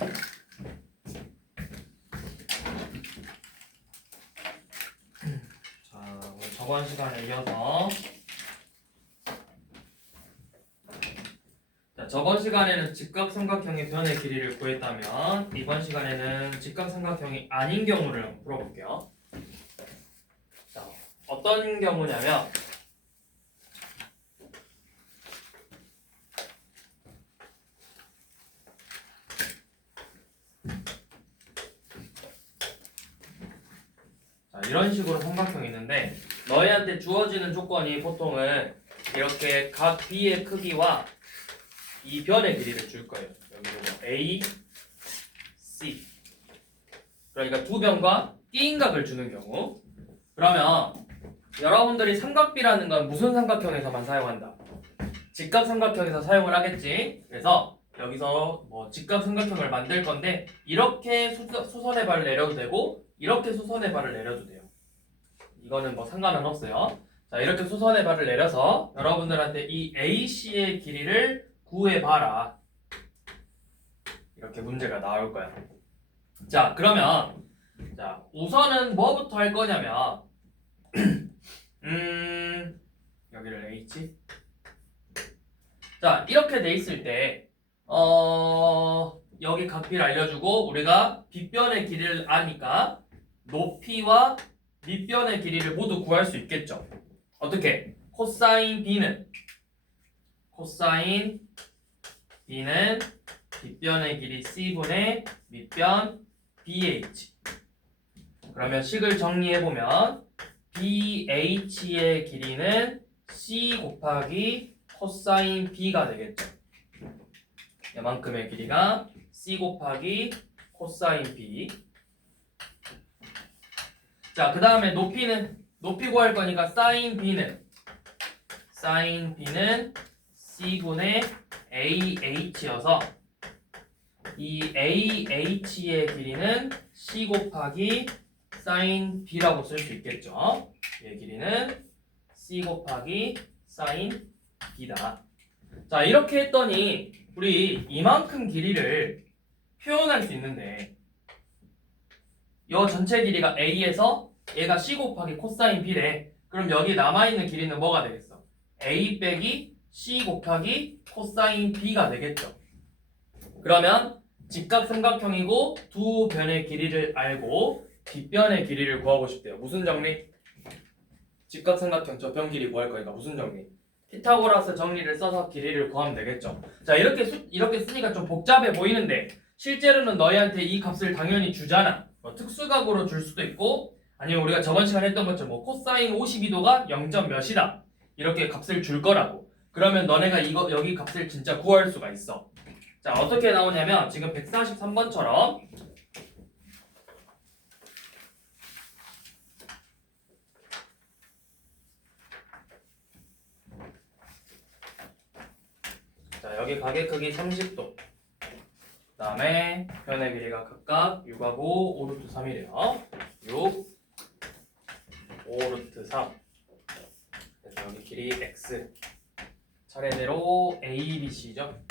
자, 오늘 저번 시간에 이어서 저번 시간에는 직각삼각형의 변의 길이를 구했다면 이번 시간에는 직각삼각형이 아닌 경우를 풀어볼게요. 자, 어떤 경우냐면 자, 이런 식으로 삼각형이 있는데 너희한테 주어지는 조건이 보통은 이렇게 각 B의 크기와 이 변의 길이를 줄 거예요. 여기는 A, C. 그러니까 두 변과 띠인각을 주는 경우. 그러면 여러분들이 삼각비라는 건 무슨 삼각형에서만 사용한다? 직각삼각형에서 사용을 하겠지. 그래서 여기서 뭐 직각삼각형을 만들 건데 이렇게 수선의 발을 내려도 되고 이렇게 수선의 발을 내려도 돼요. 이거는 뭐 상관은 없어요. 자, 이렇게 수선의 발을 내려서 여러분들한테 이 AC의 길이를 구해봐라. 이렇게 문제가 나올 거야. 자, 그러면 자, 우선은 뭐부터 할 거냐면 여기를 H. 자, 이렇게 돼 있을 때 여기 각비를 알려주고 우리가 빗변의 길이를 아니까 높이와 밑변의 길이를 모두 구할 수 있겠죠. 어떻게? 코사인 B는 빗변의 길이 C분의 밑변 BH. 그러면 식을 정리해보면 BH의 길이는 C 곱하기 코사인 B가 되겠죠. 이만큼의 길이가 C 곱하기 코사인 B. 자, 그 다음에 높이 구할 거니까 사인 B는 C분의 AH여서 이 AH의 길이는 C 곱하기 사인 B라고 쓸 수 있겠죠. 얘 길이는 C 곱하기 사인 B다. 자, 이렇게 했더니 우리 이만큼 길이를 표현할 수 있는데 이 전체 길이가 A에서 얘가 C 곱하기 코사인 B래. 그럼 여기 남아있는 길이는 뭐가 되겠어? A 빼기 C 곱하기 코사인 B가 되겠죠. 그러면 직각삼각형이고 두 변의 길이를 알고 빗변의 길이를 구하고 싶대요. 무슨 정리? 직각삼각형 저 변 길이 구할 거니까 무슨 정리? 피타고라스 정리를 써서 길이를 구하면 되겠죠. 자, 이렇게 쓰니까 좀 복잡해 보이는데 실제로는 너희한테 이 값을 당연히 주잖아. 뭐 특수각으로 줄 수도 있고 아니면 우리가 저번 시간에 했던 것처럼 뭐 코사인 52도가 0점 몇이다 이렇게 값을 줄 거라고. 그러면 너네가 여기 값을 진짜 구할 수가 있어. 자, 어떻게 나오냐면 지금 143번처럼 자, 여기 가게 크기 30도 그 다음에 변의 길이가 각각 6하고 5루트 3이래요. 6 5루트 3. 그래서 여기 길이 x 차례대로 A, B, C죠.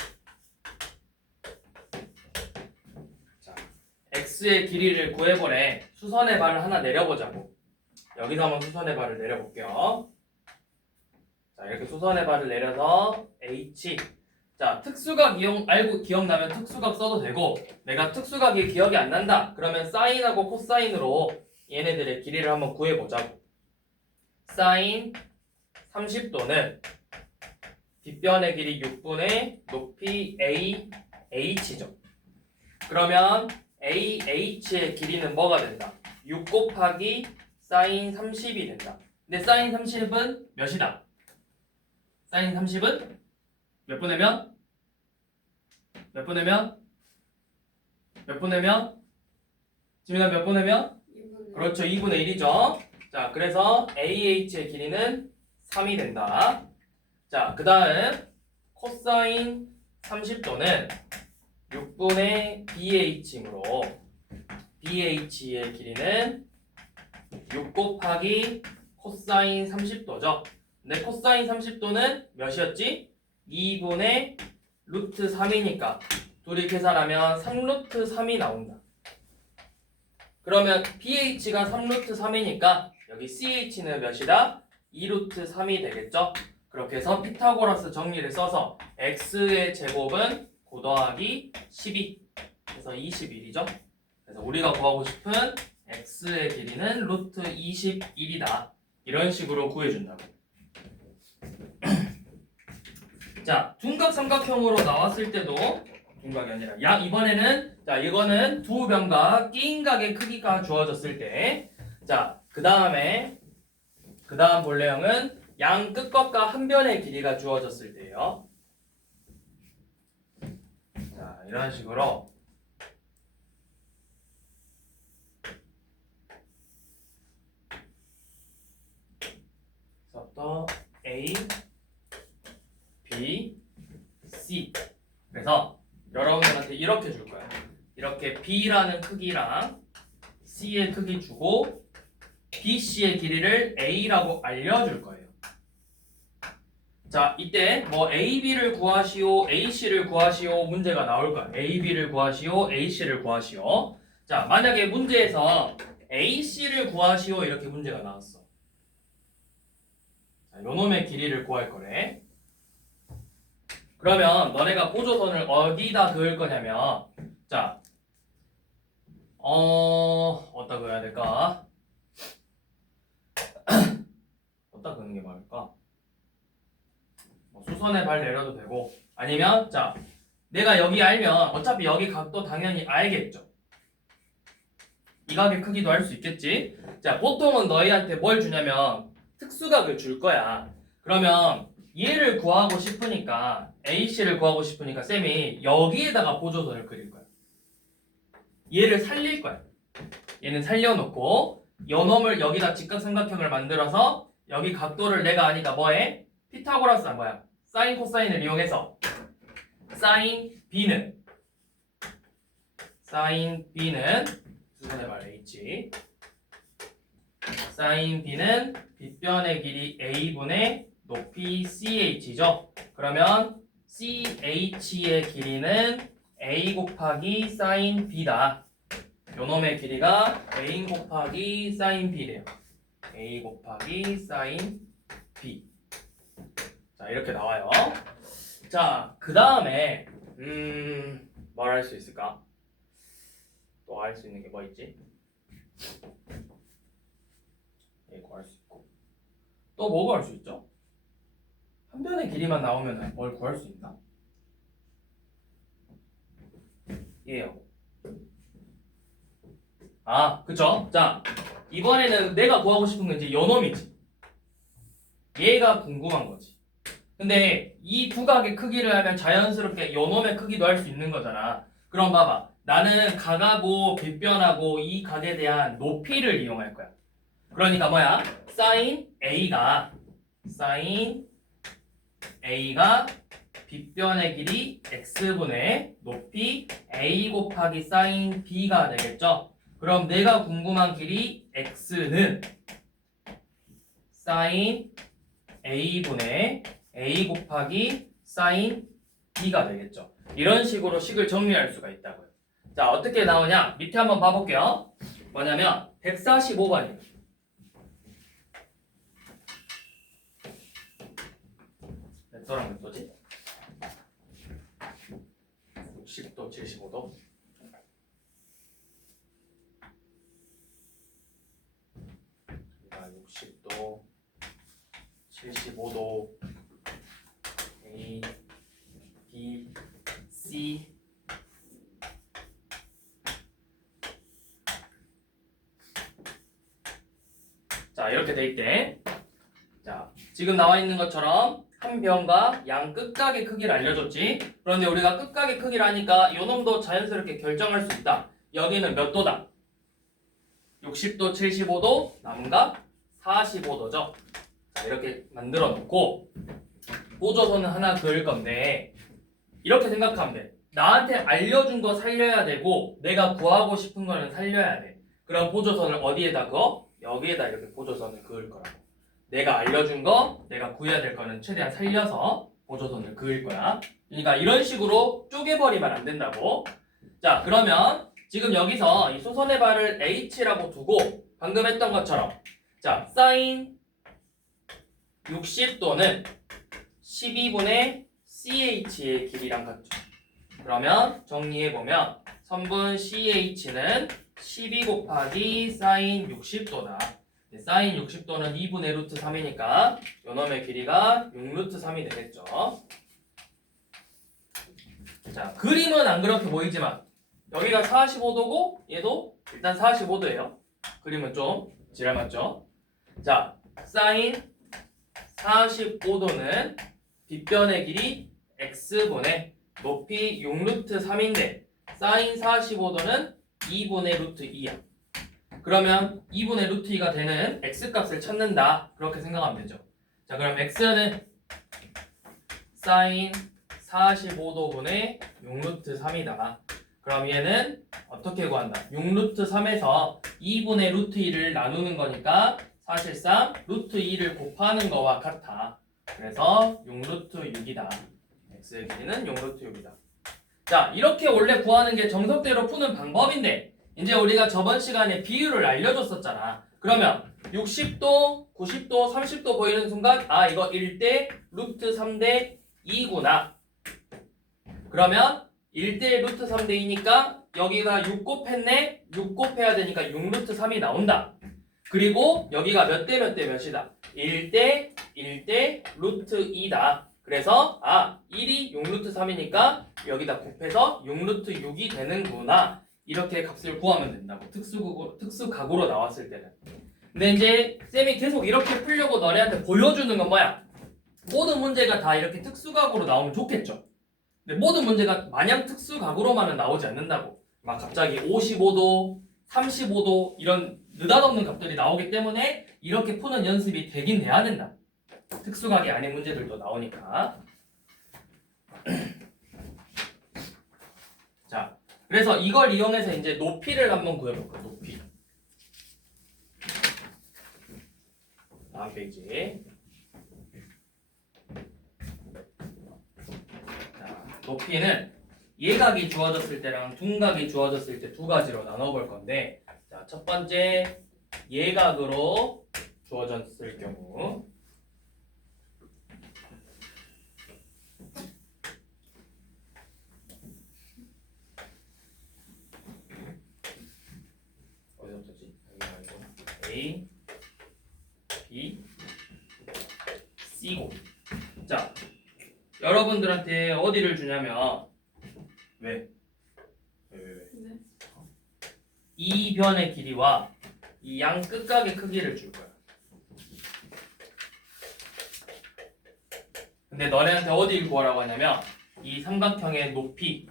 자, x의 길이를 구해보래. 수선의 발을 하나 내려보자고. 여기서 한번 수선의 발을 내려볼게요. 자, 이렇게 수선의 발을 내려서 H. 자, 특수각 기억나면 특수각 써도 되고 내가 특수각이 기억이 안 난다. 그러면 사인하고 코사인으로 얘네들의 길이를 한번 구해보자고. 사인 30도는 빗변의 길이 6분의 높이 AH죠. 그러면 AH의 길이는 뭐가 된다? 6 곱하기 사인 30이 된다. 근데 사인 30은 몇이다? 사인 30은 몇 분의 몇? 몇 분의 몇? 몇 분의 몇? 지민아 몇 분의 몇? 2분의 그렇죠. 2분의 1이죠. 자, 그래서 AH의 길이는 3이 된다. 자, 그 다음 코사인 30도는 6분의 BH이므로 BH의 길이는 6 곱하기 코사인 30도죠. 근데 코사인 30도는 몇이었지? 2분의 루트 3이니까 둘이 계산하면 3루트 3이 나온다. 그러면 BH가 3루트 3이니까 여기 CH는 몇이다? 2루트 3이 되겠죠? 그렇게 해서 피타고라스 정리를 써서 x의 제곱은 곱하기 12 그래서 21이죠. 그래서 우리가 구하고 싶은 x의 길이는 루트 21이다. 이런 식으로 구해준다고. 자, 둔각 삼각형으로 나왔을 때도 둔각이 아니라 이번에는 자 이거는 두 변과 끼인각의 크기가 주어졌을 때 자 그 다음 본래형은 양 끝각과 한 변의 길이가 주어졌을 때예요. 자 이런 식으로 부터 A, B, C 그래서 여러분들한테 이렇게 줄 거야. 이렇게 B라는 크기랑 C의 크기 주고 BC의 길이를 A라고 알려줄 거예요. 자, 이때 뭐 AB를 구하시오, AC를 구하시오 문제가 나올 거야. AB를 구하시오, AC를 구하시오. 자, 만약에 문제에서 AC를 구하시오 이렇게 문제가 나왔어. 자, 요놈의 길이를 구할 거래. 그러면 너네가 보조선을 어디다 그을 거냐면 자, 어디다 그어야 될까? 어디다 그는 게 맞을까? 수선에 발 내려도 되고 아니면 자 내가 여기 알면 어차피 여기 각도 당연히 알겠죠. 이 각의 크기도 알 수 있겠지. 자 보통은 너희한테 뭘 주냐면 특수각을 줄 거야. 그러면 얘를 구하고 싶으니까 AC를 구하고 싶으니까 쌤이 여기에다가 보조선을 그릴 거야. 얘를 살릴 거야. 얘는 살려놓고 요놈을 여기다 직각삼각형을 만들어서 여기 각도를 내가 아니까 뭐해? 피타고라스 뭐야? 사인 코사인을 이용해서 사인 B는 수선의 말 H 사인 B는 빗변의 길이 A분의 높이 CH죠. 그러면 CH의 길이는 A 곱하기 사인 B다. 요놈의 길이가 A 곱하기 사인 B래요. A 곱하기 사인 B. 자 이렇게 나와요. 자 그 다음에 뭘 할 수 있을까? 또 할 수 있는 게 뭐 있지? A 구할 수 있고 또 뭐 구할 수 있죠? 한 변의 길이만 나오면 뭘 구할 수 있나? 얘요. 아 그쵸? 자 이번에는 내가 구하고 싶은 건 이제 요놈이지. 얘가 궁금한 거지. 근데 이 두 각의 크기를 하면 자연스럽게 요놈의 크기도 할 수 있는 거잖아. 그럼 봐봐. 나는 각하고 빗변하고 이 각에 대한 높이를 이용할 거야. 그러니까 뭐야? 사인 A가 빗변의 길이 x분의 높이 A 곱하기 사인 B가 되겠죠? 그럼 내가 궁금한 길이 x는 사인 A분의 A 곱하기 사인 B가 되겠죠. 이런 식으로 식을 정리할 수가 있다고요. 자 어떻게 나오냐? 밑에 한번 봐볼게요. 뭐냐면 145번이에요. 몇 도랑 몇 도지? 60도, 75도. 여기가 60도, 75도, A, B, C. 자 이렇게 돼 있대. 자 지금 나와 있는 것처럼 한 변과 양 끝각의 크기를 알려줬지. 그런데 우리가 끝각의 크기를 하니까 요 놈도 자연스럽게 결정할 수 있다. 여기는 몇 도다? 60도, 75도, 남은 각 45도죠. 자 이렇게 만들어 놓고 보조선은 하나 그을 건데 이렇게 생각하면 돼. 나한테 알려준 거 살려야 되고 내가 구하고 싶은 거는 살려야 돼. 그럼 보조선을 어디에다 그어? 여기에다 이렇게 보조선을 그을 거라고. 내가 알려준 거, 내가 구해야 될 거는 최대한 살려서 보조선을 그을 거야. 그러니까 이런 식으로 쭉 쪼개버리면 안 된다고. 자, 그러면 지금 여기서 이 소선의 발을 h라고 두고 방금 했던 것처럼 자, 사인 60도는 12분의 ch의 길이랑 같죠. 그러면 정리해보면 선분 ch는 12 곱하기 사인 60도다. 사인 60도는 2분의 루트 3이니까 요놈의 길이가 6루트 3이 되겠죠. 자, 그림은 안 그렇게 보이지만 여기가 45도고 얘도 일단 45도예요. 그림은 좀 지랄 맞죠? 자, 사인 45도는 빗변의 길이 x분의 높이 6루트 3인데 사인 45도는 2분의 루트 2야. 그러면 2분의 루트 2가 되는 x값을 찾는다. 그렇게 생각하면 되죠. 자, 그럼 x는 사인 45도분의 6루트 3이다. 그럼 얘는 어떻게 구한다? 6루트 3에서 2분의 루트 2를 나누는 거니까 사실상 루트 2를 곱하는 거와 같아. 그래서 6루트 6이다. x의 길이는 6루트 6이다. 자, 이렇게 원래 구하는 게 정석대로 푸는 방법인데 이제 우리가 저번 시간에 비율을 알려줬었잖아. 그러면 60도, 90도, 30도 보이는 순간 아, 이거 1대 루트 3대 2구나. 그러면 1대 루트 3대 2니까 여기가 6 곱했네? 6 곱해야 되니까 6루트 3이 나온다. 그리고 여기가 몇 대 몇 대 몇이다? 1대 1대 루트 2다. 그래서 아, 1이 6루트 3이니까 여기다 곱해서 6루트 6이 되는구나. 이렇게 값을 구하면 된다고. 특수각으로 나왔을 때는. 근데 이제 쌤이 계속 이렇게 풀려고 너네한테 보여주는 건 뭐야? 모든 문제가 다 이렇게 특수각으로 나오면 좋겠죠. 근데 모든 문제가 마냥 특수각으로만은 나오지 않는다고. 막 갑자기 55도, 35도 이런 느닷없는 값들이 나오기 때문에 이렇게 푸는 연습이 되긴 돼야 된다. 특수각이 아닌 문제들도 나오니까. 자, 그래서 이걸 이용해서 이제 높이를 한번 구해볼까. 높이. 다음 페이지. 자, 높이는 예각이 주어졌을 때랑 둔각이 주어졌을 때 두 가지로 나눠볼 건데, 자, 첫 번째 예각으로 주어졌을 경우. A, B, C고. 자, 여러분들한테 어디를 주냐면 왜? 네. 이 변의 길이와 이 양 끝각의 크기를 줄 거야. 근데 너네한테 어디를 구하라고 하냐면 이 삼각형의 높이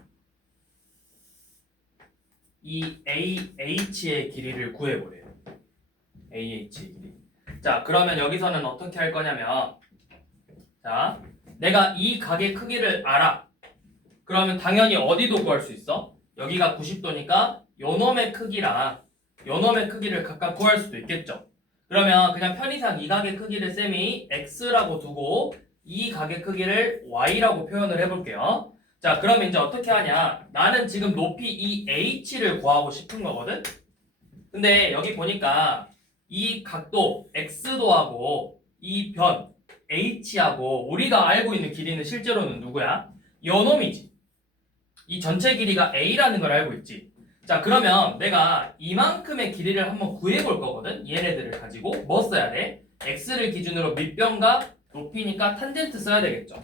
이 AH의 길이를 구해보래요. AH의 길이. 자, 그러면 여기서는 어떻게 할 거냐면 자, 내가 이 각의 크기를 알아. 그러면 당연히 어디도 구할 수 있어? 여기가 90도니까 요놈의 크기랑 요놈의 크기를 각각 구할 수도 있겠죠. 그러면 그냥 편의상 이 각의 크기를 쌤이 x라고 두고 이 각의 크기를 y라고 표현을 해볼게요. 자, 그럼 이제 어떻게 하냐? 나는 지금 높이 이 h를 구하고 싶은 거거든? 근데 여기 보니까 이 각도 x도하고 이 변 h하고 우리가 알고 있는 길이는 실제로는 누구야? 요놈이지. 이 전체 길이가 a라는 걸 알고 있지. 자, 그러면 내가 이만큼의 길이를 한번 구해볼 거거든? 얘네들을 가지고 뭐 써야 돼? x를 기준으로 밑변과 높이니까 탄젠트 써야 되겠죠.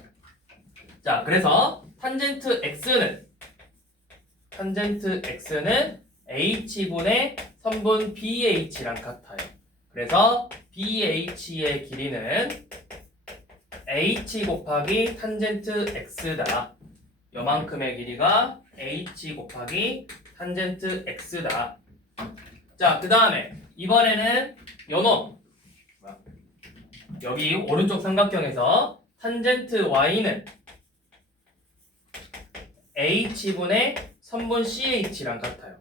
자, 그래서 탄젠트 x는 h분의 선분 BH랑 같아요. 그래서 BH의 길이는 h 곱하기 탄젠트 x다. 요만큼의 길이가 h 곱하기 탄젠트 x다. 자, 그 다음에 이번에는 요놈 여기 오른쪽 삼각형에서 탄젠트 y는 h분의 선분 ch랑 같아요.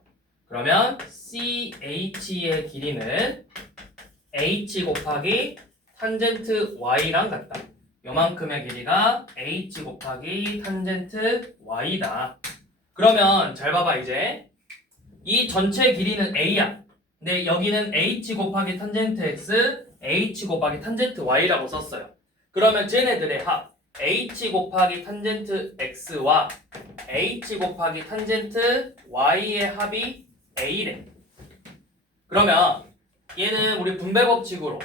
그러면 ch의 길이는 h 곱하기 탄젠트 y랑 같다. 요만큼의 길이가 h 곱하기 탄젠트 y다. 그러면 잘 봐봐 이제 이 전체 길이는 a야. 근데 여기는 h 곱하기 탄젠트 x, h 곱하기 탄젠트 y라고 썼어요. 그러면 쟤네들의 합 h 곱하기 탄젠트 x와 h 곱하기 탄젠트 y의 합이 a래. 그러면 얘는 우리 분배 법칙으로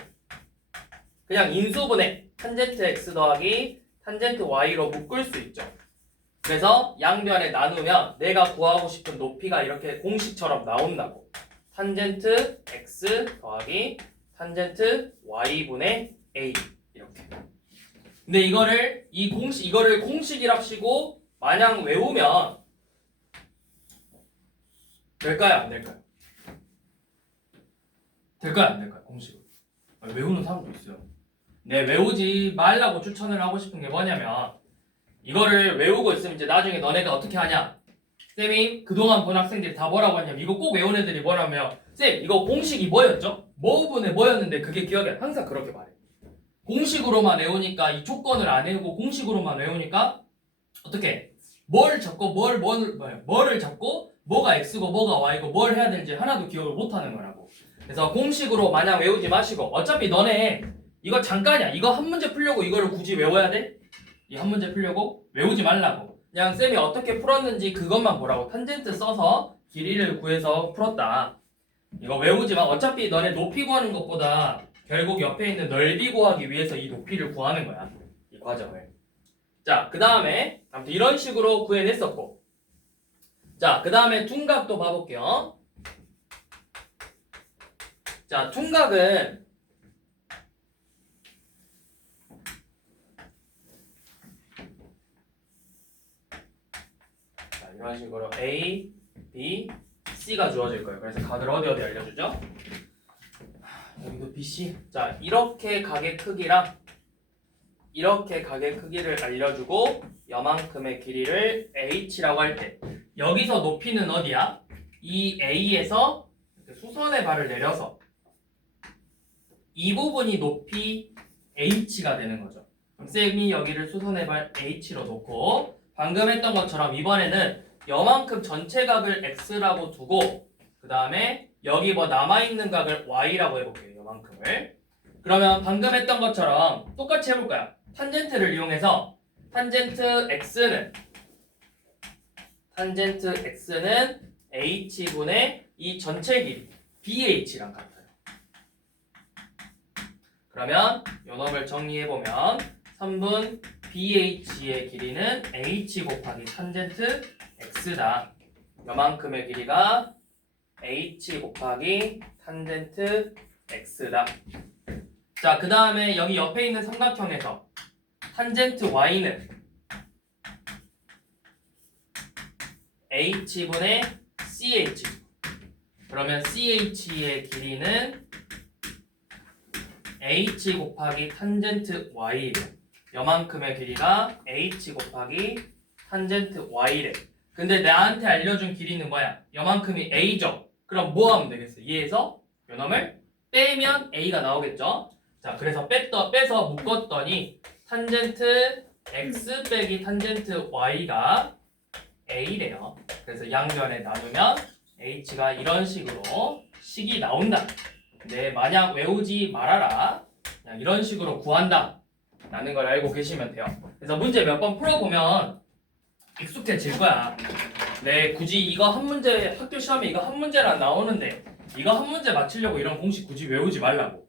그냥 인수분해 탄젠트 x 더하기 탄젠트 y로 묶을 수 있죠. 그래서 양변에 나누면 내가 구하고 싶은 높이가 이렇게 공식처럼 나온다고. 탄젠트 x 더하기 탄젠트 y분의 a 이렇게. 근데 이거를 공식이랍시고 마냥 외우면 될까요? 안 될까요? 될까요? 안 될까요? 공식으로. 외우는 사람도 있어요. 네, 외우지 말라고 추천을 하고 싶은 게 뭐냐면 이거를 외우고 있으면 이제 나중에 너네가 어떻게 하냐? 쌤이 그동안 본 학생들이 다 뭐라고 하냐면 이거 꼭 외운 애들이 뭐라면 쌤 이거 공식이 뭐였죠? 뭐분의 뭐였는데 그게 기억이 안 항상 그렇게 말해. 공식으로만 외우니까 이 조건을 안 외우고 공식으로만 외우니까 어떻게 뭘 적고 뭐를 적고 뭐가 x고 뭐가 y고 뭘 해야 될지 하나도 기억을 못 하는 거라고. 그래서 공식으로 마냥 외우지 마시고 어차피 너네 이거 잠깐이야. 이거 한 문제 풀려고 이거를 굳이 외워야 돼? 이 한 문제 풀려고 외우지 말라고. 그냥 쌤이 어떻게 풀었는지 그것만 보라고. 탄젠트 써서 길이를 구해서 풀었다. 이거 외우지 마. 어차피 너네 높이 구하는 것보다 결국 옆에 있는 넓이 구하기 위해서 이 높이를 구하는 거야. 이 과정을. 자, 그 다음에 아무튼 이런 식으로 구해냈었고. 자, 그 다음에 둔각도 봐볼게요. 자, 둔각은 자, 이런 식으로 A, B, C가 주어질 거예요. 그래서 각을 어디 알려주죠? 여기도 BC. 자, 이렇게 각의 크기랑 이렇게 각의 크기를 알려주고 여만큼의 길이를 H라고 할 때 여기서 높이는 어디야? 이 A에서 수선의 발을 내려서 이 부분이 높이 H가 되는 거죠. 그럼 쌤이 여기를 수선의 발 H로 놓고 방금 했던 것처럼 이번에는 여만큼 전체 각을 X라고 두고 그 다음에 여기 뭐 남아있는 각을 Y라고 해볼게요. 요만큼을. 그러면 방금 했던 것처럼 똑같이 해볼 거야. 탄젠트를 이용해서 탄젠트 X는 H분의 이 전체 길이 BH랑 같아요. 그러면 요 놈을 정리해보면 3분 BH의 길이는 H 곱하기 탄젠트 X다. 요만큼의 길이가 H 곱하기 탄젠트 X다. 자, 그 다음에 여기 옆에 있는 삼각형에서 탄젠트 Y는 H분의 CH. 그러면 CH의 길이는 H 곱하기 탄젠트 Y래. 요만큼의 길이가 H 곱하기 탄젠트 Y래. 근데 나한테 알려준 길이는 뭐야? 요만큼이 A죠. 그럼 뭐 하면 되겠어? 얘에서 요놈을 빼면 A가 나오겠죠? 자, 그래서 빼서 묶었더니 탄젠트 X 빼기 탄젠트 Y가 A래요. 그래서 양변에 나누면 H가 이런 식으로 식이 나온다. 근데 마냥 외우지 말아라. 그냥 이런 식으로 구한다. 라는 걸 알고 계시면 돼요. 그래서 문제 몇 번 풀어보면 익숙해질 거야. 네, 굳이 이거 한 문제, 학교 시험에 이거 한 문제란 나오는데 이거 한 문제 맞추려고 이런 공식 굳이 외우지 말라고.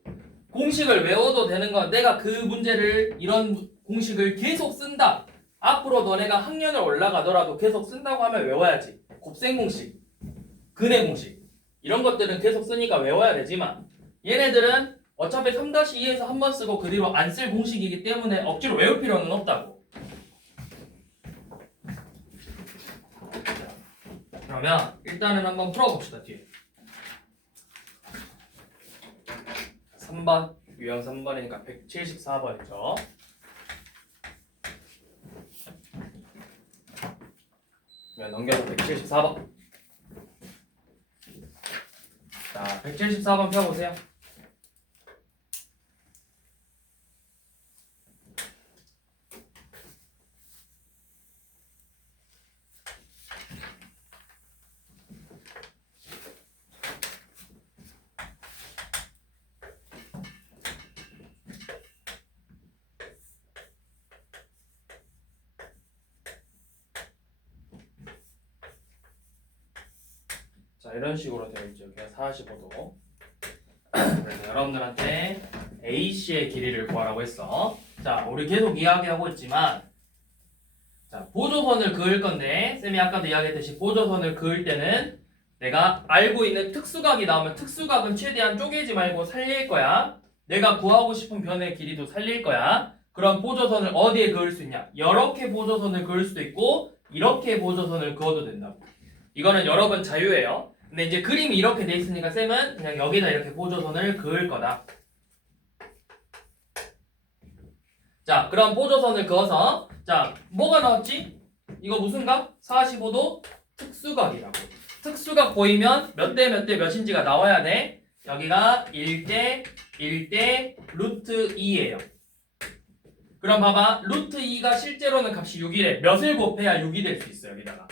공식을 외워도 되는 건 내가 그 문제를 이런 공식을 계속 쓴다. 앞으로 너네가 학년을 올라가더라도 계속 쓴다고 하면 외워야지. 곱셈 공식, 근해 공식 이런 것들은 계속 쓰니까 외워야 되지만 얘네들은 어차피 3-2에서 한 번 쓰고 그 뒤로 안 쓸 공식이기 때문에 억지로 외울 필요는 없다고. 그러면 일단은 한번 풀어봅시다. 뒤에 3번 유형 3번이니까 174번이죠. 넘겨서 174번. 자, 174번 펴보세요. 자, 이런 식으로 되어 있죠. 여기가 45도. 그래서 여러분들한테 AC의 길이를 구하라고 했어. 자, 우리 계속 이야기하고 있지만, 자, 보조선을 그을 건데, 쌤이 아까도 이야기했듯이 보조선을 그을 때는 내가 알고 있는 특수각이 나오면 특수각은 최대한 쪼개지 말고 살릴 거야. 내가 구하고 싶은 변의 길이도 살릴 거야. 그럼 보조선을 어디에 그을 수 있냐? 이렇게 보조선을 그을 수도 있고, 이렇게 보조선을 그어도 된다고. 이거는 여러분 자유예요. 근데 이제 그림이 이렇게 돼 있으니까 쌤은 그냥 여기다 이렇게 보조선을 그을 거다. 자, 그럼 보조선을 그어서, 자, 뭐가 나왔지? 이거 무슨 각? 45도 특수각이라고. 특수각 보이면 몇 대 몇 대 몇인지가 나와야 돼. 여기가 1대 1대 루트 2예요. 그럼 봐봐. 루트 2가 실제로는 값이 6이래. 몇을 곱해야 6이 될 수 있어, 여기다가.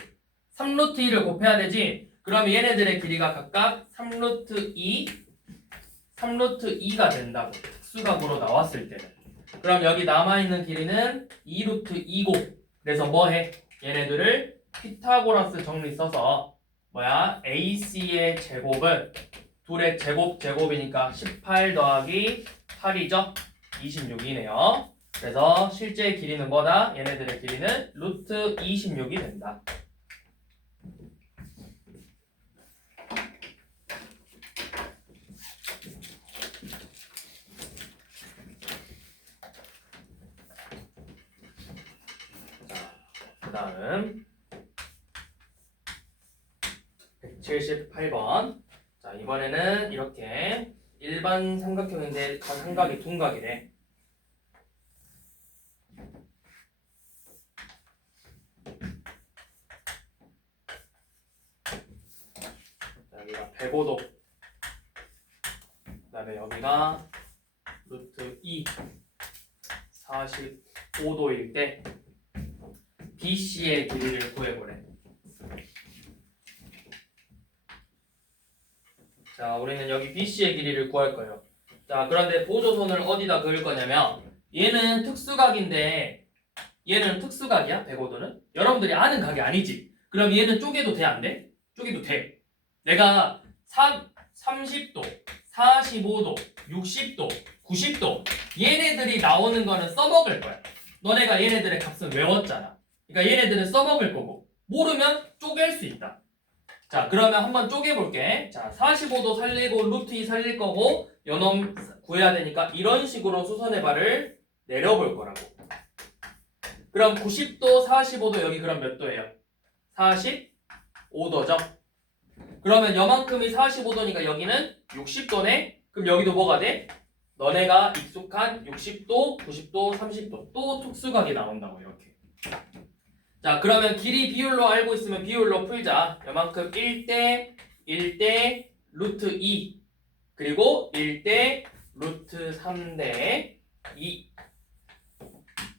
3루트 2를 곱해야 되지. 그럼 얘네들의 길이가 각각 3루트 2, 3루트 2가 된다고. 특수각으로 나왔을 때는. 그럼 여기 남아있는 길이는 2루트 2고. 그래서 뭐 해? 얘네들을 피타고라스 정리 써서 뭐야? AC의 제곱은 둘의 제곱이니까 18 더하기 8이죠? 26이네요. 그래서 실제 길이는 뭐다? 얘네들의 길이는 루트 26이 된다. 그 다음 178번. 자, 이번에는 이렇게 일반 삼각형인데 삼각이 둔각이래. 여기가 105도. 그 다음에 여기가 루트 2 45도일 때 BC의 길이를 구해보래. 자, 우리는 여기 BC의 길이를 구할 거예요. 자, 그런데 보조선을 어디다 그을 거냐면 얘는 특수각인데 얘는 특수각이야? 105도는? 여러분들이 아는 각이 아니지? 그럼 얘는 쪼개도 돼? 안 돼? 쪼개도 돼. 내가 30도, 45도, 60도, 90도 얘네들이 나오는 거는 써먹을 거야. 너네가 얘네들의 값은 외웠잖아. 그러니까 얘네들은 써먹을 거고 모르면 쪼갤 수 있다. 자, 그러면 한번 쪼개볼게. 자, 45도 살리고 루트 2 살릴 거고 요놈 구해야 되니까 이런 식으로 수선의 발을 내려볼 거라고. 그럼 90도, 45도 여기 그럼 몇 도예요? 45도죠. 그러면 요만큼이 45도니까 여기는 60도네. 그럼 여기도 뭐가 돼? 너네가 익숙한 60도, 90도, 30도 또 특수각이 나온다고 이렇게. 자, 그러면 길이 비율로 알고 있으면 비율로 풀자. 요만큼 1대 1대 루트 2 그리고 1대 루트 3대 2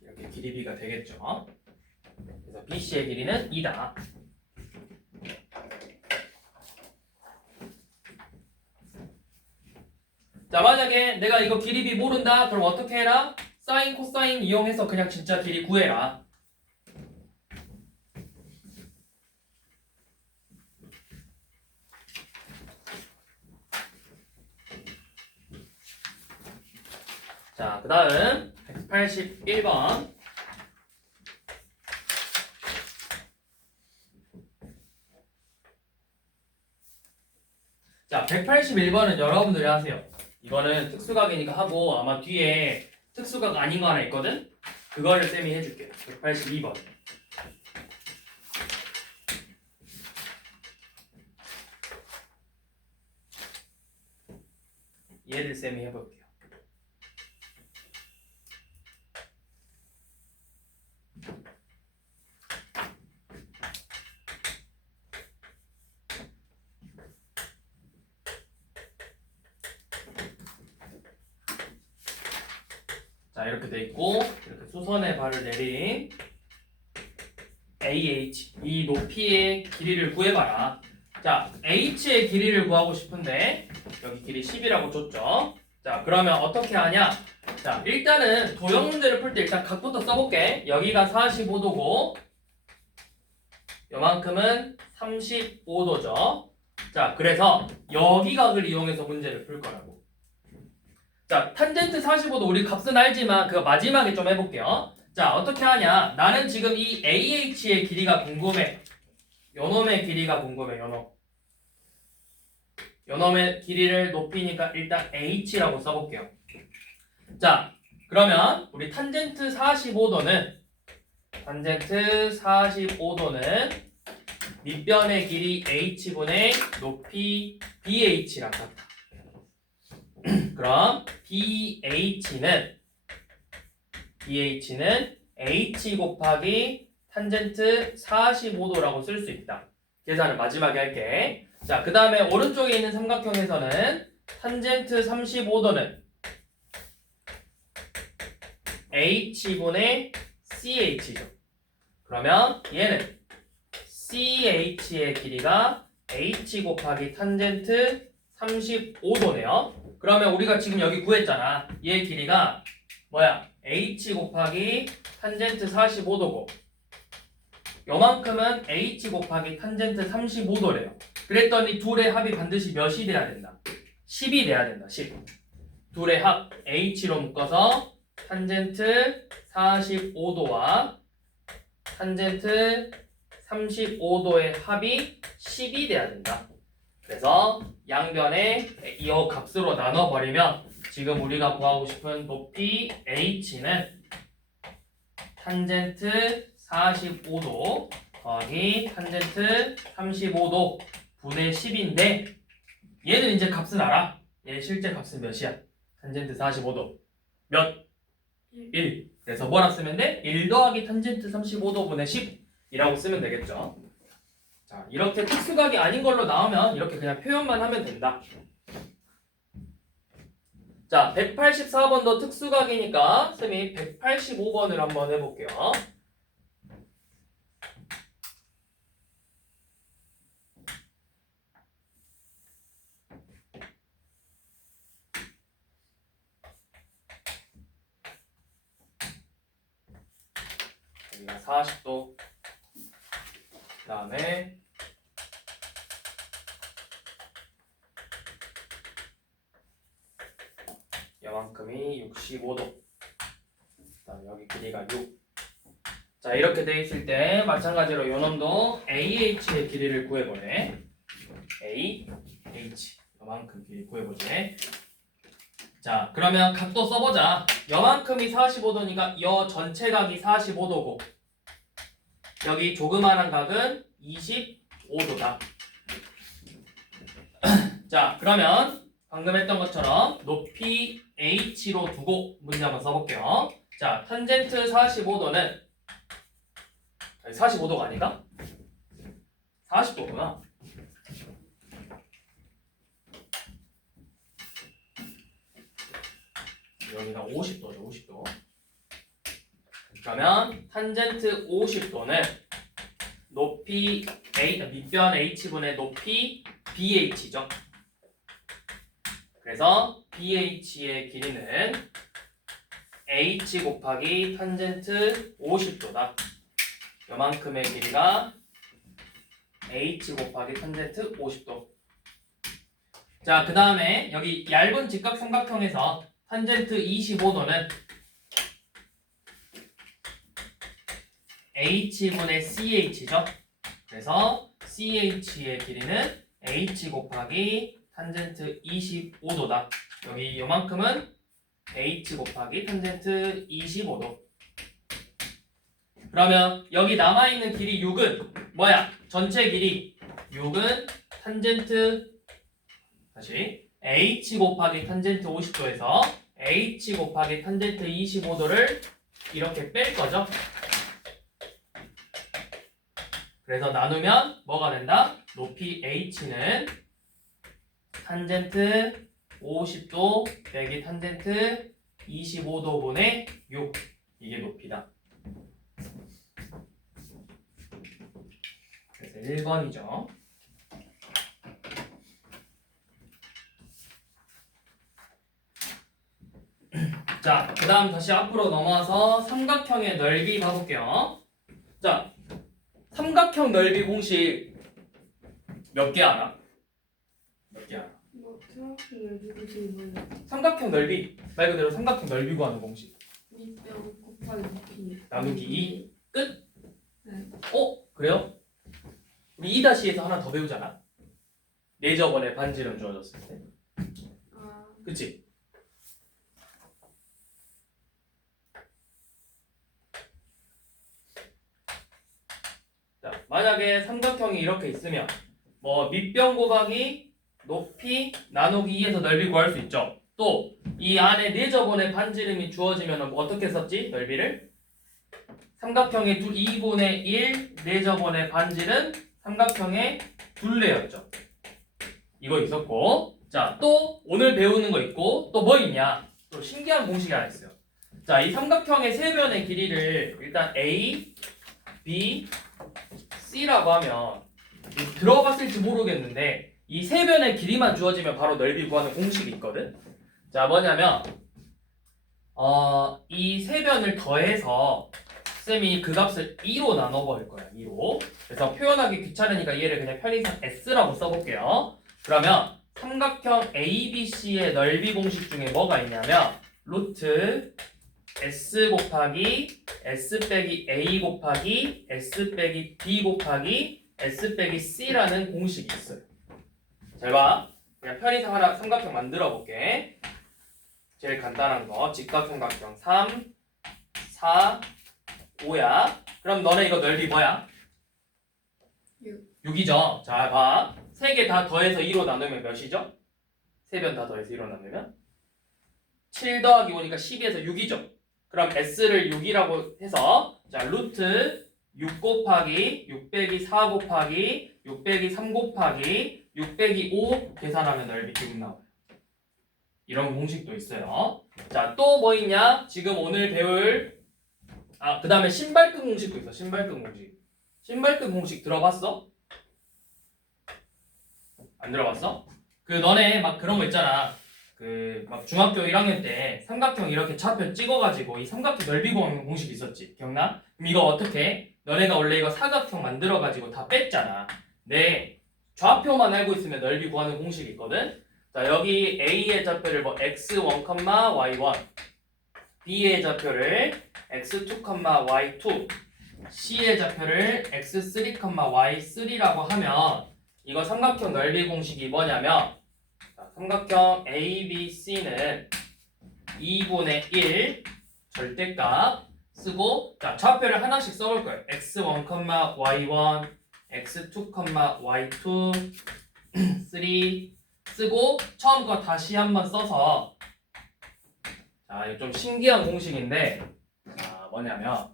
이렇게 길이비가 되겠죠. 그래서 BC의 길이는 2다. 자, 만약에 내가 이거 길이비 모른다 그럼 어떻게 해라? 사인 코사인 이용해서 그냥 진짜 길이 구해라. 자, 그 다음 181번. 자, 181번은 여러분들이 하세요. 이거는 특수각이니까 하고 아마 뒤에 특수각 아닌 거 하나 있거든? 그거를 쌤이 해줄게. 182번. 얘를 쌤이 해볼게요. 자, 이렇게 돼 있고 이렇게 수선의 발을 내린 AH 이 높이의 길이를 구해봐라. 자, H의 길이를 구하고 싶은데 여기 길이 10이라고 줬죠. 자, 그러면 어떻게 하냐? 자, 일단은 도형 문제를 풀 때 일단 각부터 써볼게. 여기가 45도고 요만큼은 35도죠. 자, 그래서 여기 각을 이용해서 문제를 풀 거라고. 자, 탄젠트 45도 우리 값은 알지만 그거 마지막에 좀 해볼게요. 자, 어떻게 하냐? 나는 지금 이 AH의 길이가 궁금해. 요놈의 길이가 궁금해. 요놈의 길이를 높이니까 일단 H라고 써볼게요. 자, 그러면 우리 탄젠트 45도는 밑변의 길이 H분의 높이 BH랑 같다. 그럼 BH는 H 곱하기 탄젠트 45도라고 쓸 수 있다. 계산을 마지막에 할게. 자, 그 다음에 오른쪽에 있는 삼각형에서는 탄젠트 35도는 H분의 CH죠. 그러면 얘는 CH의 길이가 H 곱하기 탄젠트 35도네요. 그러면 우리가 지금 여기 구했잖아. 얘 길이가 뭐야? H 곱하기 탄젠트 45도고 요만큼은 H 곱하기 탄젠트 35도래요. 그랬더니 둘의 합이 반드시 몇이 돼야 된다? 10이 돼야 된다. 10. 둘의 합 H로 묶어서 탄젠트 45도와 탄젠트 35도의 합이 10이 돼야 된다. 그래서 양변에 이 값으로 나눠버리면 지금 우리가 구하고 싶은 높이 H는 탄젠트 45도 더하기 탄젠트 35도 분의 10인데 얘는 이제 값은 알아. 얘 실제 값은 몇이야? 탄젠트 45도 몇? 1. 그래서 뭐라 쓰면 돼? 1 더하기 탄젠트 35도 분의 10이라고 쓰면 되겠죠. 자, 이렇게 특수각이 아닌 걸로 나오면 이렇게 그냥 표현만 하면 된다. 자, 184번도 특수각이니까 쌤이 185번을 한번 해볼게요. 여기가 40도 그 다음에 요만큼이 65도 그다음 여기 길이가 6. 자, 이렇게 돼 있을 때 마찬가지로 요놈도 AH의 길이를 구해보래. AH 요만큼 길이 구해보지. 자, 그러면 각도 써보자. 요만큼이 45도니까 요 전체 각이 45도고 여기 조그만한 각은 25도다. 자, 그러면 방금 했던 것처럼 높이 H로 두고 문제 한번 써볼게요. 자, 탄젠트 45도는 45도가 아니다? 40도구나. 여기가 50도죠, 50도. 그러면 탄젠트 50도는 높이 밑변 H분의 높이 BH죠. 그래서 BH의 길이는 H 곱하기 탄젠트 50도다. 요만큼의 길이가 H 곱하기 탄젠트 50도. 자, 그 다음에 여기 얇은 직각삼각형에서 탄젠트 25도는 H분의 CH죠. 그래서 CH의 길이는 H 곱하기 탄젠트 25도다. 여기 요만큼은 H 곱하기 탄젠트 25도. 그러면 여기 남아있는 길이 6은 뭐야? 전체 길이 6은 탄젠트 다시 H 곱하기 탄젠트 50도에서 H 곱하기 탄젠트 25도를 이렇게 뺄 거죠. 그래서 나누면 뭐가 된다? 높이 H는 탄젠트 50도 빼기 탄젠트 25도분의 6 이게 높이다. 그래서 1번이죠. 자, 그 다음 다시 앞으로 넘어와서 삼각형의 넓이 봐볼게요. 자, 삼각형 넓이 공식 몇 개 알아? 삼각형 넓이 공식이 뭐예요? 삼각형 넓이, 말 그대로 삼각형 넓이 구하는 공식. 밑변 곱하기 높이 나누기 2 끝? 네. 그래요? 우리 2-2에서 하나 더 배우잖아. 4저번에 반지름 주어졌을 때. 아, 그치? 자, 만약에 삼각형이 이렇게 있으면 뭐 밑변 곱하기 높이 나누기 2에서 넓이 구할 수 있죠. 또 이 안에 4저번의 반지름이 주어지면 뭐 어떻게 썼지? 넓이를? 삼각형의 2분의 1 4저번의 반지름 삼각형의 둘레였죠. 이거 있었고, 자, 또 오늘 배우는 거 있고 또 뭐 있냐? 또 신기한 공식이 하나 있어요. 자, 이 삼각형의 세 변의 길이를 일단 A, B, C라고 하면 들어봤을지 모르겠는데 이 세 변의 길이만 주어지면 바로 넓이 구하는 공식이 있거든. 자, 뭐냐면 이 세 변을 더해서 쌤이 그 값을 2로 나눠버릴 거야. 2로. 그래서 표현하기 귀찮으니까 얘를 그냥 편의상 S라고 써볼게요. 그러면 삼각형 ABC의 넓이 공식 중에 뭐가 있냐면 루트 S 곱하기 S 빼기 A 곱하기 S 빼기 B 곱하기 S 빼기 C라는 공식이 있어요. 잘 봐. 그냥 편의상 하나 삼각형 만들어 볼게. 제일 간단한 거 직각삼각형 3, 4, 5야. 그럼 너네 이거 넓이 뭐야? 6이죠. 자, 봐. 세 개 다 더해서 2로 나누면 몇이죠? 세 변 다 더해서 2로 나누면 7 더하기 5니까 12에서 6이죠. 그럼 S를 6이라고 해서 자, 루트 6 곱하기 6 빼기 4 곱하기 6 빼기 3 곱하기 6 빼기 5 계산하면 넓이 지금 나와요. 이런 공식도 있어요. 자, 또 뭐 있냐? 지금 오늘 배울 그 다음에 신발끈 공식도 있어. 신발끈 공식. 신발끈 공식 들어봤어? 안 들어봤어? 그 너네 막 그런 거 있잖아. 그 막 중학교 1학년 때 삼각형 이렇게 좌표 찍어가지고 이 삼각형 넓이 구하는 공식 있었지. 기억나? 그럼 이거 어떻게 해? 너네가 원래 이거 사각형 만들어가지고 다 뺐잖아. 네. 좌표만 알고 있으면 넓이 구하는 공식이 있거든. 자, 여기 A의 좌표를 뭐 x1, y1, B의 좌표를 x2, y2, C의 좌표를 x3, y3라고 하면 이거 삼각형 넓이 공식이 뭐냐면 자, 삼각형 ABC는 2분의 1 절대값 쓰고 자, 좌표를 하나씩 써볼 거예요. x1, y1, x2, y2, 3 쓰고 처음 거 다시 한번 써서 자, 이거 좀 신기한 공식인데 자, 뭐냐면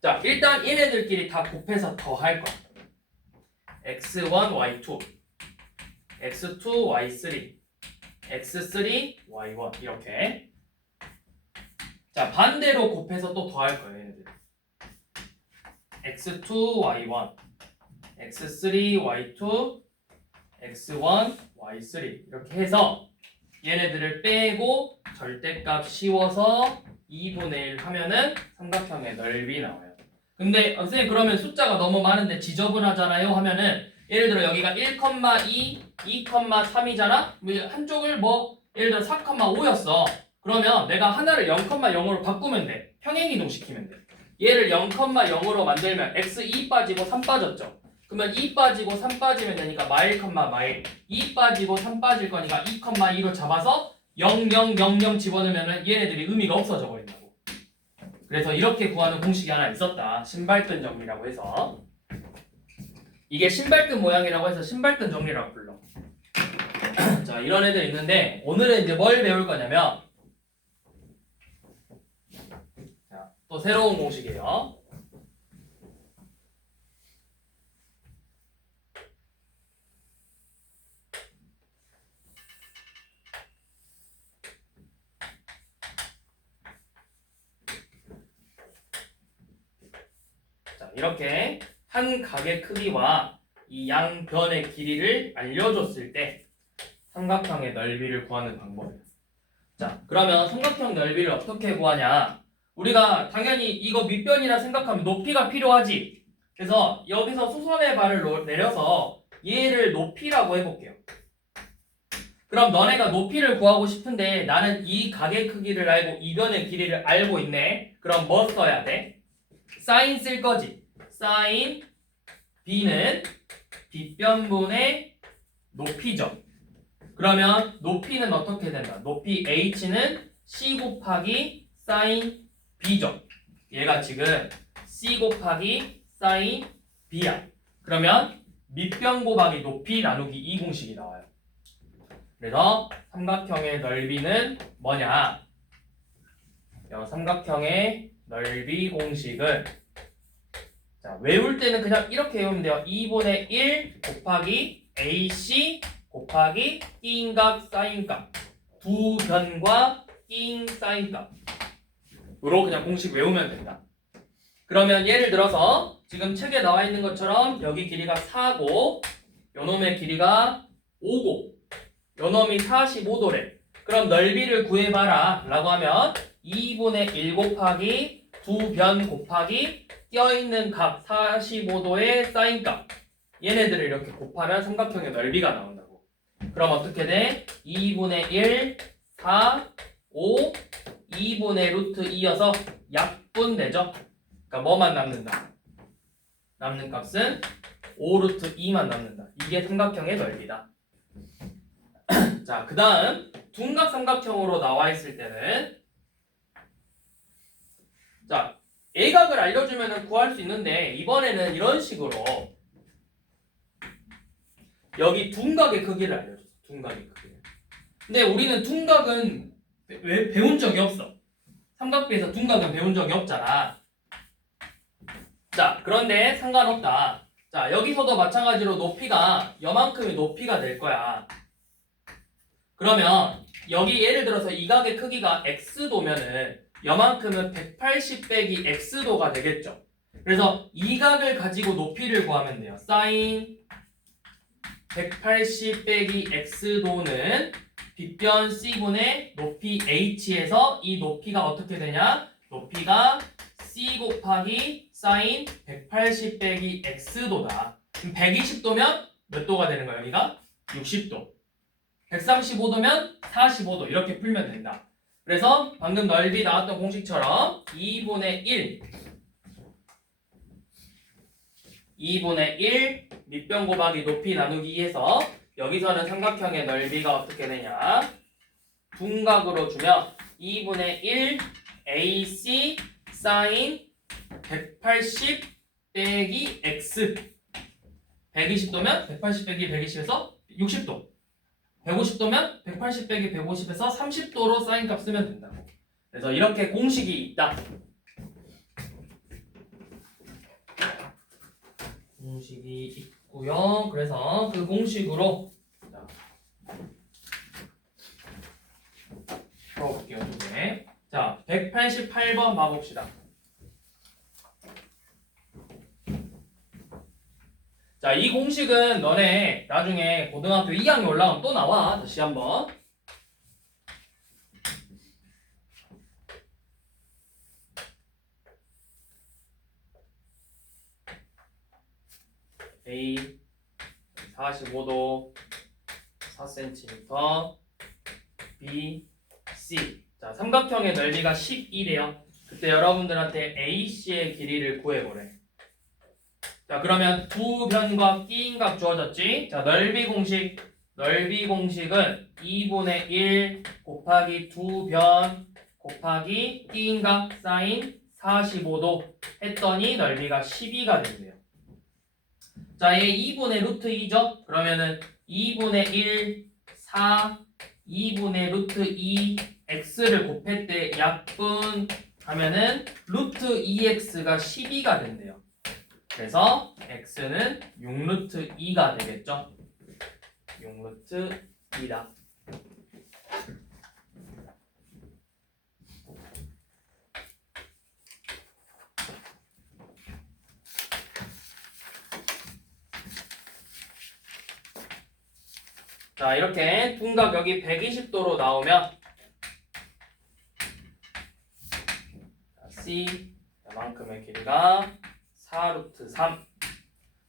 자, 일단 얘네들끼리 다 곱해서 더할 거야. x1, y2, x2, y3, x3, y1 이렇게 자, 반대로 곱해서 또 더할 거예요. 얘네들 x2, y1, x3, y2, x1, y3 이렇게 해서 얘네들을 빼고 절대값 씌워서 2분의 1 하면은 삼각형의 넓이 나와요. 근데 선생님 그러면 숫자가 너무 많은데 지저분하잖아요 하면은 예를 들어 여기가 1,2, 2,3이잖아? 한쪽을 뭐 예를 들어 4,5였어. 그러면 내가 하나를 0,0으로 바꾸면 돼. 평행이동 시키면 돼. 얘를 0,0으로 만들면 x2 빠지고 3 빠졌죠. 그러면 2 빠지고 3 빠지면 되니까 마일, 마일. 2 빠지고 3 빠질 거니까 2,2로 잡아서 0, 0, 0, 0 집어넣으면 얘네들이 의미가 없어져 버린다고. 그래서 이렇게 구하는 공식이 하나 있었다. 신발끈 정리라고 해서. 이게 신발끈 모양이라고 해서 신발끈 정리라고 불러. 자, 이런 애들 있는데 오늘은 이제 뭘 배울 거냐면 자, 또 새로운 공식이에요. 이렇게 한 각의 크기와 이 양변의 길이를 알려줬을 때 삼각형의 넓이를 구하는 방법이에요. 자, 그러면 삼각형 넓이를 어떻게 구하냐? 우리가 당연히 이거 밑변이라 생각하면 높이가 필요하지. 그래서 여기서 수선의 발을 내려서 얘를 높이라고 해볼게요. 그럼 너네가 높이를 구하고 싶은데 나는 이 각의 크기를 알고 이변의 길이를 알고 있네. 그럼 뭐 써야 돼? 사인 쓸 거지. 사인 b는 빗변분의 높이죠. 그러면 높이는 어떻게 된다? 높이 h는 c 곱하기 사인 b죠. 얘가 지금 c 곱하기 사인 b야. 그러면 밑변 곱하기 높이 나누기 이 공식이 나와요. 그래서 삼각형의 넓이는 뭐냐? 삼각형의 넓이 공식을 자, 외울 때는 그냥 이렇게 외우면 돼요. 2분의 1 곱하기 AC 곱하기 끼인각 사인각 두 변과 끼인 사인각 으로 그냥 공식 외우면 된다. 그러면 예를 들어서 지금 책에 나와 있는 것처럼 여기 길이가 4고 요놈의 길이가 5고 요놈이 45도래. 그럼 넓이를 구해봐라 라고 하면 2분의 1 곱하기 두 변 곱하기 껴있는 각 45도의 사인값 얘네들을 이렇게 곱하면 삼각형의 넓이가 나온다고. 그럼 어떻게 돼? 2분의 1, 4, 5, 2분의 루트 2여서 약분되죠? 그러니까 뭐만 남는다? 남는 값은 5 루트 2만 남는다. 이게 삼각형의 넓이다. 자, 그 다음 둔각 삼각형으로 나와 있을 때는 자, A각을 알려주면 구할 수 있는데 이번에는 이런 식으로 여기 둔각의 크기를 알려줬어. 둔각의 크기를. 근데 우리는 둔각은 왜 배운 적이 없어. 삼각비에서 둔각은 배운 적이 없잖아. 자, 그런데 상관없다. 자, 여기서도 마찬가지로 높이가 여만큼의 높이가 될 거야. 그러면 여기 예를 들어서 이 각의 크기가 x도면은 여만큼은 180 빼기 x도가 되겠죠. 그래서 이 각을 가지고 높이를 구하면 돼요. 사인 180 빼기 x도는 빗변 c분의 높이 h에서 이 높이가 어떻게 되냐? 높이가 c 곱하기 사인 180 빼기 x도다. 그럼 120도면 몇 도가 되는 거야? 여기가 60도. 135도면 45도 이렇게 풀면 된다. 그래서 방금 넓이 나왔던 공식처럼 2분의 1 밑변 곱하기 높이 나누기 2에서 여기서는 삼각형의 넓이가 어떻게 되냐? 둔각으로 주면 2분의 1 AC 사인 180 빼기 X 120도면 180 빼기 120에서 60도 150도면 180 빼기 150에서 30도로 사인값 쓰면 된다고. 그래서 이렇게 공식이 있다. 공식이 있고요. 그래서 그 공식으로 풀어볼게요. 두 개. 자, 188번 봐봅시다. 자, 이 공식은 너네 나중에 고등학교 2학년 올라가면 또 나와. 다시 한번. A 45도 4cm B, C. 자, 삼각형의 넓이가 10이래요. 그때 여러분들한테 AC의 길이를 구해보래. 자, 그러면 두 변과 끼인각 주어졌지? 자, 넓이 공식은 2분의 1 곱하기 두 변 곱하기 끼인각 사인 45도 했더니 넓이가 12가 된대요. 자, 얘 2분의 루트 2죠? 그러면은 2분의 1, 4, 2분의 루트 2, x를 곱했대 약분 하면은 루트 2x가 12가 된대요. 그래서 x는 6루트 2가 되겠죠? 6루트 2다. 자, 이렇게 둔각 여기 120도로 나오면 C 이만큼의 길이가 4루트 3.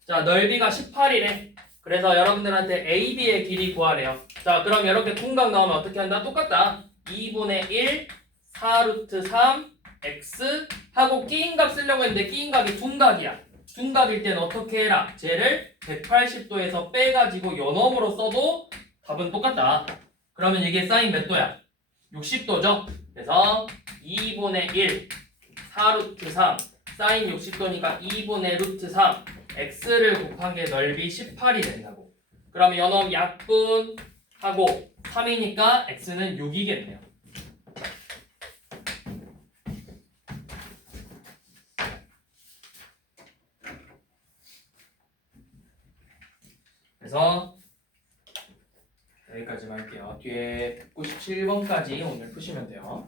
자, 넓이가 18이래. 그래서 여러분들한테 AB의 길이 구하래요. 자, 그럼 이렇게 둔각 나오면 어떻게 한다? 똑같다. 2분의 1, 4루트 3, x 하고 끼인각 쓰려고 했는데 끼인각이 둔각이야. 둔각일 때는 어떻게 해라? 쟤를 180도에서 빼가지고 연엄으로 써도 답은 똑같다. 그러면 이게 사인 몇 도야? 60도죠? 그래서 2분의 1, 4루트 3, 사인 60도니까 2분의 루트 3, x를 곱한 게 넓이 18이 된다고. 그러면 연엄 약분 하고 3이니까 x는 6이겠네요. 그래서 여기까지만 할게요. 뒤에 97번까지 오늘 푸시면 돼요.